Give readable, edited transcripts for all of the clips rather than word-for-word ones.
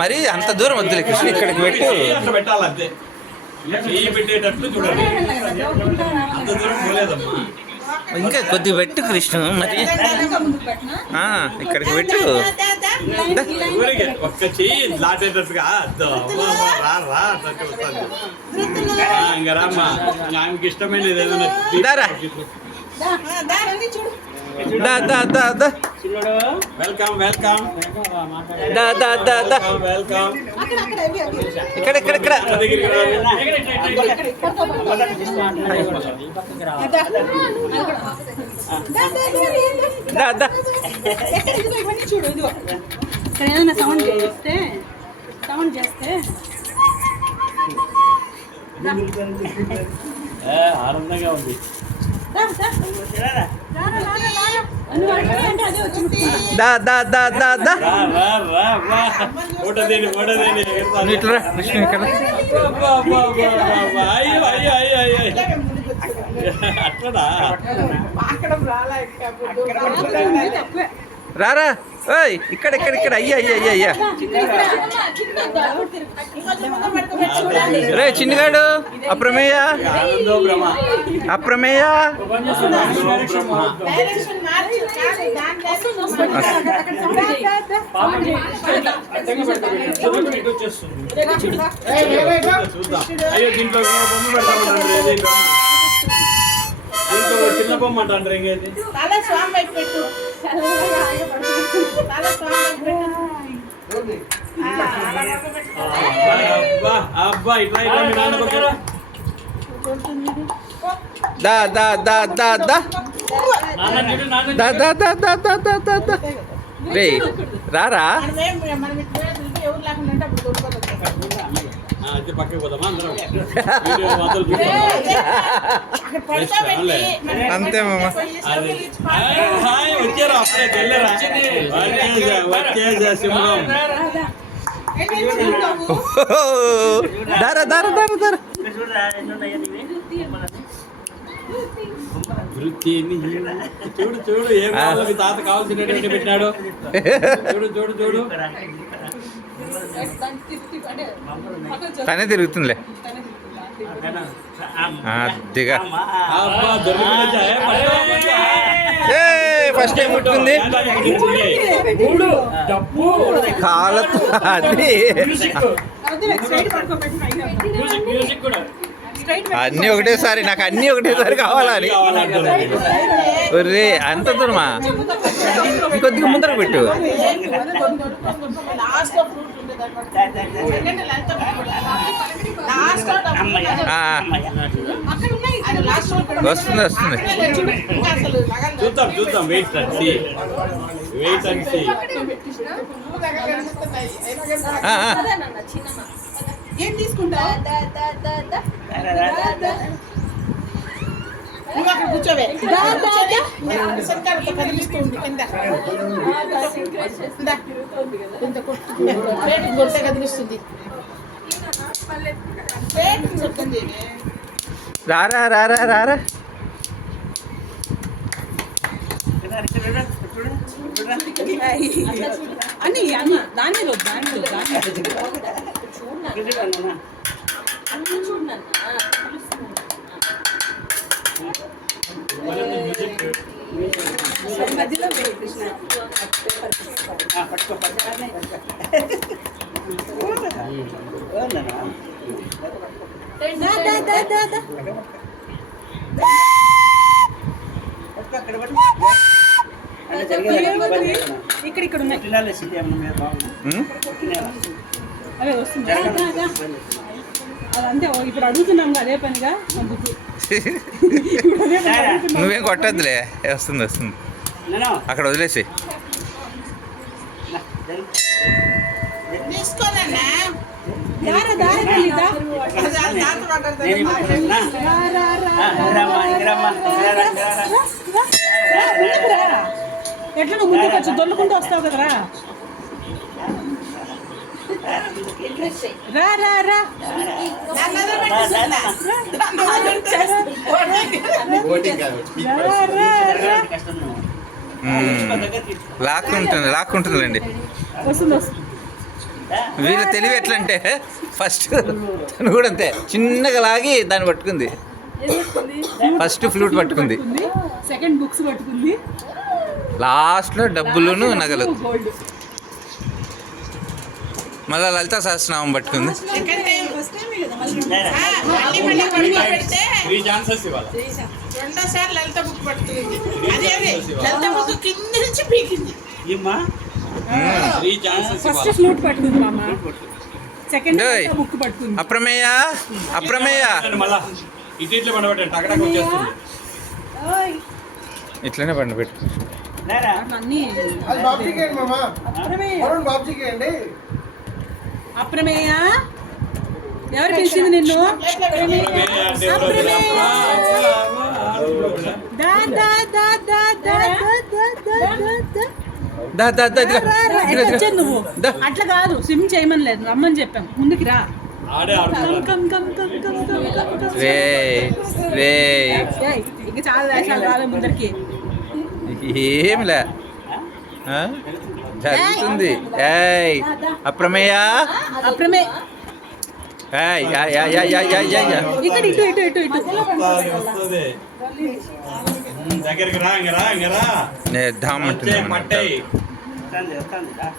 మరి అంత దూరం వద్దులే కృష్ణ, ఇక్కడికి పెట్టు. పెట్టాలంతే, పెట్టేటట్లు చూడండి. అంత దూరం పోలేదమ్మా. ఇంకా కొద్దిగా పెట్టు కృష్ణ, మరి ఇక్కడికి పెట్టు. ఒక్క చెయ్యి లాటేటట్టుగా ఇంకా రామ్మా, ఆమెకి ఇష్టమైనది ఏదైనా. Welcome welcome welcome. ఇక్కడ ఇక్కడ ఇక్కడ ఏదైనా సౌండ్ చేస్తే ఆనందంగా ఉంది. రారా ఓయ్, ఇక్కడ ఇక్కడ ఇక్కడ అయ్యా అయ్యా అయ్యా అయ్యా. రే చిన్నగాడు, అప్రమేయ అప్రమేయ. చిన్న బొమ్మ అంటారు. అబ్బా ఇట్లా దా దా దా దా దా దా దా దా దా దా దా దా దా. రే రారా, పక్కకి పోదామా అందరం. అంతే మామ. వచ్చారా అప్పుడే తెల్లరా, వచ్చేసా సింహం. దారా దారా దారా దారా. చూడు చూడు, ఏం కావాలి తాత కావాల్సినటువంటి పెట్టినాడు. చూడు చూడు చూడు, తనే తిరుగుతుందిలే. దిగా ఫస్ట్ టైం ముట్టుకుంది కాళ్ళతో. అది అన్నీ ఒకటేసారి, నాకు అన్నీ ఒకటేసారి కావాలని. ఒరే అంత దూరమా, ఇంకొద్దిగా ముందర పెట్టు. వస్తుంది వస్తుంది. చూద్దాం చూద్దాం, wait and see, wait and see. ఏం తీసుకుంటావు? కూర్చోవే, కదిలిస్తుంది. రారా రారా రారా. అని దాని ఇక్కడ ఉన్నాయి. అదే వస్తుంది. అదంతే ఇప్పుడు అడుగుతున్నాం అదే పనిగా. నువ్వేం కొట్టద్దులే, వస్తుంది వస్తుంది. అక్కడ వదిలేసి ఎట్లా నువ్వు ముందుకు వచ్చి దొల్లుకుంటూ వస్తావు కదరా. రా రా రా లాక్కుంటుందండి. వస్తుంది వస్తుంది. వీళ్ళ తెలివి ఎట్లా అంటే ఫస్ట్ తను కూడా అంతే చిన్నగా లాగి దాన్ని పట్టుకుంది. ఫస్ట్ ఫ్లూట్ పట్టుకుంది, సెకండ్ బుక్స్ పట్టుకుంది, లాస్ట్లో డబ్బులును నగలు, గోల్డ్. మళ్ళీ లలితా సహస్రనామం పట్టుకుంది. త్రీ ఛాన్సెస్ ఇవ్వాలి. రెండోసారి లలిత బుక్ పట్టుకుంది. అదే లలిత బుక్ కింద నుంచి పీకింది. త్రీ ఛాన్సెస్ ఫస్ట్ ఇవ్వాలి. ఫ్లూట్ పట్టుకుంది మామ, సెకండ్ ఏయ్. బుక్ పట్టుకుంది. అప్రమేయ అప్రమేయ మళ్ళా ఇటు ఇట్లా పండబెట్టండి, టకటక వచ్చేస్తుంది. ఇట్లనే పండబెట్టు. అన్నీ అది బాబ్జీకి ఏంటి మామ? అప్రమేయ వరుణ్ బాబ్జీకి ఏంటి? అప్రమేయ ఎవరు పిలిచింది నిన్ను? దా దా దా దా దా దా దా దా దా. ఎట్లా వచ్చావు నువ్వు? అట్లా కాదు, స్విమ్ చేయమని లేదు, రమ్మని చెప్పాం. ముందుకి రా. ఆడే ఆడుతున్నారు. Come come come come come come come. రే రే ఏయ్, ఇంకా చాలా దేశాలు రాలే ముందరికి. ఏంలే జరుగుతుంది. ఏయ్ అప్రమేయ అప్రమే ఏయ్ yeah yeah yeah yeah yeah yeah yeah. ఇక్కడ ఇటు ఇటు ఇటు ఇటు. వస్తుంది. దగ్గరికి రా, ఇంక రా, ఇంక రా. నే ధామ్ అంటుంది పట్టే, మన పట్టే.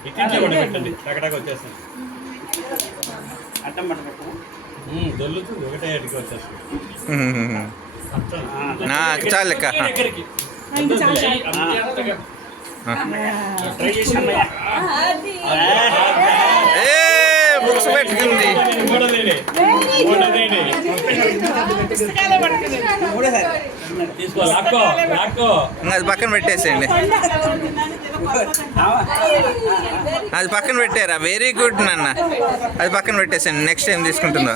ఇట్లా పండబెట్టండి, టకటక వచ్చేస్తుంది. దొల్లుతుంది, ఒకటే అడిగి వచ్చేస్తుంది. నాకు చాలు లెక్క. దగ్గరికి. ఇంకా చాలా. ట్రై చేసి ఏ బుక్స్ పెట్టుకుంది. పుస్తకాలే పట్టుకుంది. తీసుకో, లాక్కో, లాక్కో. ఇంకా అది పక్కన పెట్టేసేయండి, అది పక్కన పెట్టారా? వెరీ గుడ్ నాన్న, అది పక్కన పెట్టేసేయండి. నెక్స్ట్ టైం తీసుకుంటుందో.